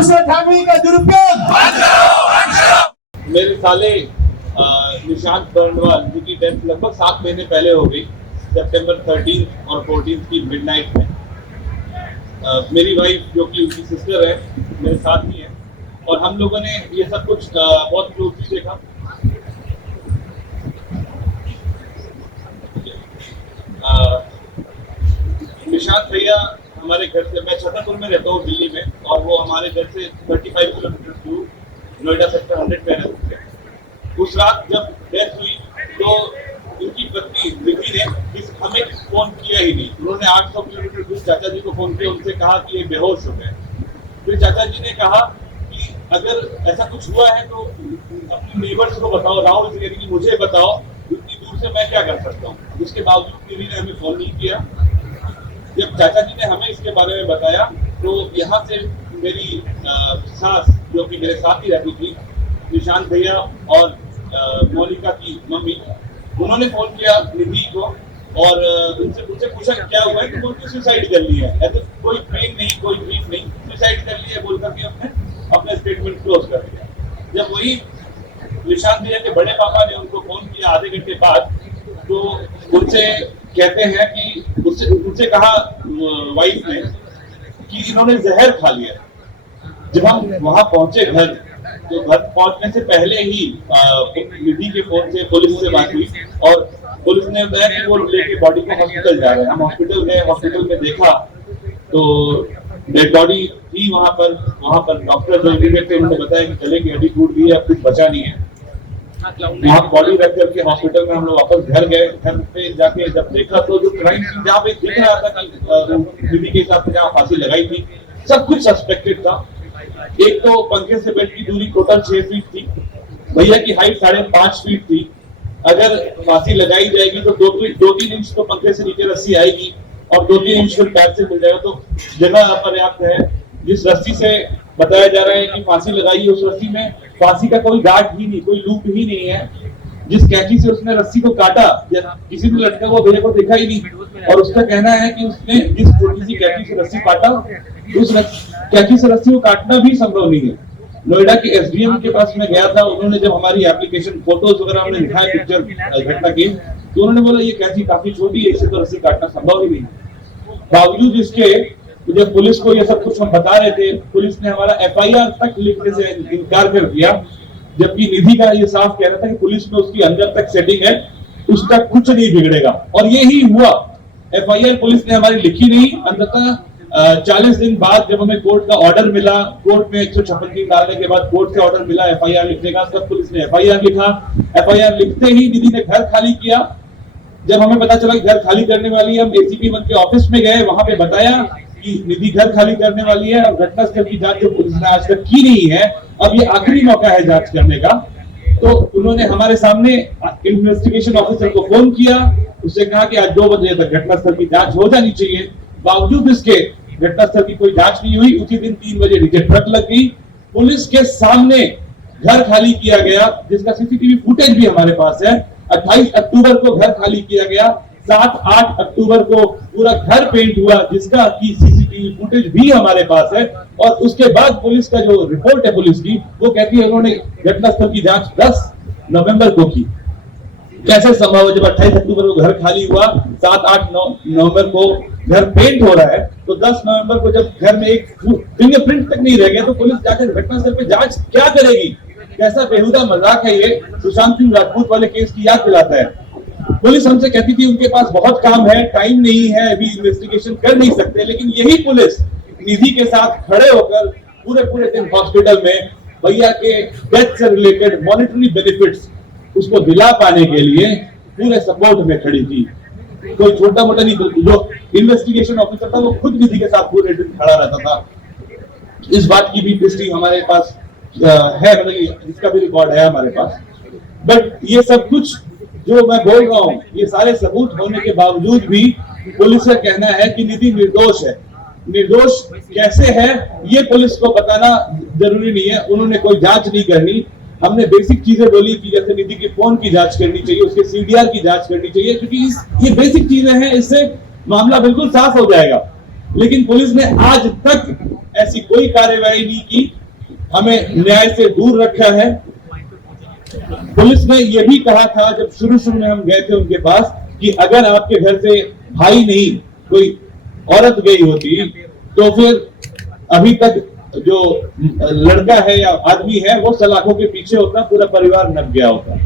राष्ट्र ठाकरे का दुरुपयोग। मेरे साले निशांत बर्नवाल जिनकी डेथ लगभग 7 महीने पहले हो गई, सितंबर 13 और 14 की मिडनाइट में। मेरी वाइफ जो कि उनकी सिस्टर है मेरे साथ ही है, और हम लोगों ने ये सब कुछ बहुत क्लोजली देखा। निशांत भैया हमारे घर से, मैं छतरपुर में रहता हूँ दिल्ली में, और वो हमारे घर से 35 किलोमीटर दूर नोएडा सेक्टर 100 में रहते थे। उस रात जब डेथ हुई तो उनकी पत्नी विधि ने हमें फोन किया ही नहीं। उन्होंने 800 किलोमीटर दूर चाचा जी को फोन किया, उनसे कहा कि ये बेहोश हो गए। फिर चाचा जी ने कहा कि अगर ऐसा कुछ हुआ है तो अपने नेबर्स को बताओ, राहुल जी यानी कि मुझे बताओ, इतनी दूर से मैं क्या कर सकता हूँ। उसके बावजूद विधि ने हमें फोन नहीं किया। जब चाचा जी ने हमें इसके बारे में बताया तो यहाँ से मेरी सास जो कि मेरे साथ ही रहती थी, निशांत भैया और मोनिका की मम्मी, उन्होंने फोन किया निधि को और उनसे पूछा क्या हुआ है। तो उन्होंने सुसाइड कर लिया है, ऐसे कोई पेन नहीं, कोई ग्रीफ नहीं, सुसाइड कर लिया बोल करके अपने स्टेटमेंट क्लोज कर दिया। जब वही निशांत भैया के बड़े पापा ने उनको फोन किया आधे घंटे बाद, तो उनसे कहते हैं कि उनसे कहा वाइफ ने कि इन्होंने जहर खा लिया। जब हम वहां पहुंचे घर, तो घर पहुंचने से पहले ही निधि के फोन से पुलिस से बात हुई और पुलिस ने बताया कि वो लेके बॉडी को हॉस्पिटल जा रहे हैं। हम हॉस्पिटल गए, हॉस्पिटल में देखा तो डेड बॉडी थी वहां पर डॉक्टर जो इमीडिएट थे उन्होंने बताया कि गले की हड्डी टूट गई है, अब कुछ बचा नहीं है। वहाँ बॉडी रख करके हॉस्पिटल में हम लोग वापस घर गए। घर पे जाके जब देखा तो जो क्राइम सीन जहाँ पे दिख रहा था कि निधि के हिसाब से जहाँ फांसी लगाई थी, सब कुछ सस्पेक्टेड था। एक तो पंखे से बेड की दूरी टोटल 6 फीट थी, भैया की हाइट 5.5 फीट थी। अगर फांसी लगाई जाएगी तो 2-3 इंच तो पंखे से नीचे रस्सी आएगी और 2-3 इंच फिर पैर से मिल जाएगा, तो जगह अपर्याप्त है। जिस रस्सी से बताया जा रहा है कि फांसी लगाई है, उस रस्सी में फांसी का कोई गांठ ही नहीं, कोई लूप ही नहीं है। जिस कैंची से उसने रस्सी को काटा, किसी ने लटका हुआ भैया को देखा ही नहीं, और उसका कहना है कि उसने जिस छोटी सी कैंची से रस्सी काटा, उस कैंची से रस्सी को काटना भी संभव नहीं है। नोएडा के एसडीएम के पास में गया था, उन्होंने जब हमारी एप्लीकेशन फोटोज वगैरह हमने दिखाया पिक्चर घटना की, तो उन्होंने बोला ये कैंची काफी छोटी है, इससे तो रस्सी काटना संभव ही नहीं। बावजूद इसके जब पुलिस को ये सब कुछ हम बता रहे थे, पुलिस ने हमारा एफआईआर तक लिखने से इनकार कर दिया, जबकि निधि का ये साफ कह रहा था कि पुलिस में उसकी अंदर तक सेटिंग है, उसका कुछ नहीं बिगड़ेगा। और यही हुआ। एफआईआर पुलिस ने हमारी लिखी नहीं। अंततः 40 दिन बाद जब हमें कोर्ट का ऑर्डर मिला, कोर्ट में 156 दिन डालने के बाद कोर्ट से ऑर्डर मिला एफआईआर लिखने का, तब पुलिस ने एफआईआर लिखा। एफआईआर लिखते ही निधि ने घर खाली किया। जब हमें पता चला कि घर खाली करने वाली है, हम एसीपी 1 के ऑफिस में गए, वहां पे बताया कि निधि घर खाली करने वाली है और घटनास्थल की जांच जो पुलिस ने आज तक की नहीं है, अब ये आखिरी मौका है जांच करने का। तो उन्होंने हमारे सामने इन्वेस्टिगेशन ऑफिसर को फोन किया, उससे कहा कि आज 2 बजे तक घटनास्थल की जांच हो जानी चाहिए। बावजूद इसके घटनास्थल की कोई जांच नहीं हुई। उसी दिन 3 बजे डीजे ट्रक लग गई, पुलिस के सामने घर खाली किया गया, जिसका सीसीटीवी फुटेज भी हमारे पास है। 28 अक्टूबर को घर खाली किया गया, 7-8 अक्टूबर को पूरा घर पेंट हुआ, जिसका की सीसीटीवी फुटेज भी हमारे पास है। और उसके बाद पुलिस का जो रिपोर्ट है पुलिस की, वो कहती है उन्होंने घटनास्थल की जांच 10 नवंबर को की। कैसे संभव है? जब 28 अक्टूबर को घर खाली हुआ, 7-8 नवंबर को घर पेंट हो रहा है, तो 10 नवंबर को जब घर में एक फिंगरप्रिंट तक नहीं रह गया, तो पुलिस जाकर घटनास्थल पे जांच क्या करेगी? कैसा बेहुदा मजाक है ये? सुशांत सिंह राजपूत वाले केस की याद दिलाता है। पुलिस हमसे कहती थी उनके पास बहुत काम है, टाइम नहीं है, अभी इन्वेस्टिगेशन कर नहीं सकते, लेकिन यही पुलिस निधि के साथ खड़े होकर पूरे दिन हॉस्पिटल में भैया के डेथ से रिलेटेड मॉनिटरी बेनिफिट्स उसको दिला पाने के लिए पूरे सपोर्ट में खड़ी थी। कोई छोटा मोटा नहीं, जो इन्वेस्टिगेशन ऑफिसर था वो खुद निधि के साथ पूरे दिन खड़ा रहता था। इस बात की भी हिस्ट्री हमारे पास है, मतलब इसका भी रिकॉर्ड है हमारे पास। बट ये सब कुछ जो मैं बोल रहा हूँ, ये सारे सबूत होने के बावजूद भी पुलिस का कहना है कि निधि निर्दोष है। निर्दोष कैसे है ये पुलिस को बताना जरूरी नहीं है, उन्होंने कोई जांच नहीं करनी। हमने बेसिक चीजें बोली कि जैसे निधि के फोन की जांच करनी चाहिए, उसके सीडीआर की जांच करनी चाहिए, क्योंकि ये बेसिक चीजें हैं, इससे मामला बिल्कुल साफ हो जाएगा। लेकिन पुलिस ने आज तक ऐसी कोई कार्यवाही नहीं की, हमें न्याय से दूर रखा है। पुलिस ने यह भी कहा था जब शुरू में हम गए थे उनके पास कि अगर आपके घर से भाई नहीं कोई औरत गई होती तो फिर अभी तक जो लड़का है या आदमी है वो सलाखों के पीछे होता, पूरा परिवार नप गया होता।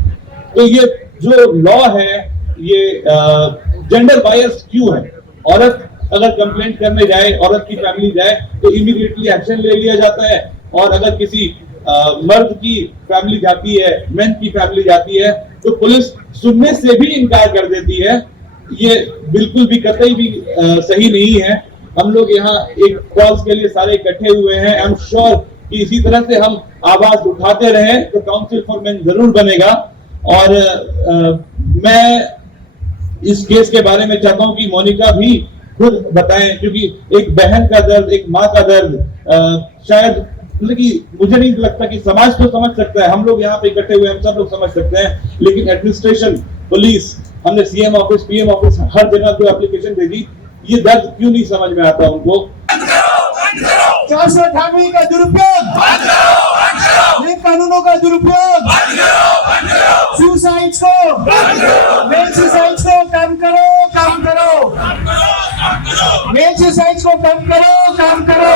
तो ये जो लॉ है ये जेंडर बायस क्यों है? औरत अगर कंप्लेंट करने जाए, औरत की फैमिली जाए तो इमीडिएटली एक्शन ले लिया जाता है, और अगर किसी मर्द की फैमिली जाती है, मेन की फैमिली जाती है तो पुलिस सुनने से भी इनकार कर देती है। ये बिल्कुल भी कतई भी सही नहीं है। हम लोग यहाँ एक कॉल्स के लिए सारे इकट्ठे हुए हैं। आई एम श्योर कि इसी तरह से हम आवाज उठाते रहे तो काउंसिल फॉर मेन जरूर बनेगा। और मैं इस केस के बारे में चाहता हूं कि मोनिका भी खुद बताएं, क्योंकि एक बहन का दर्द, एक माँ का दर्द शायद मतलब कि मुझे नहीं लगता कि समाज तो समझ सकता है, हम लोग यहाँ पे इकट्ठे हुए हम सब लोग समझ सकते हैं, लेकिन एडमिनिस्ट्रेशन, पुलिस, हमने सीएम ऑफिस, पीएम ऑफिस, हर जगह को एप्लीकेशन भेजी, ये दर्द क्यों नहीं समझ में आता उनको? 498 का दुरुपयोग, नए कानूनों का दुरुपयोग, सुसाइड्स को, मेल सुसाइड्स को कम करो, कम करो, मेल सुसाइड्स को कम करो, कम करो।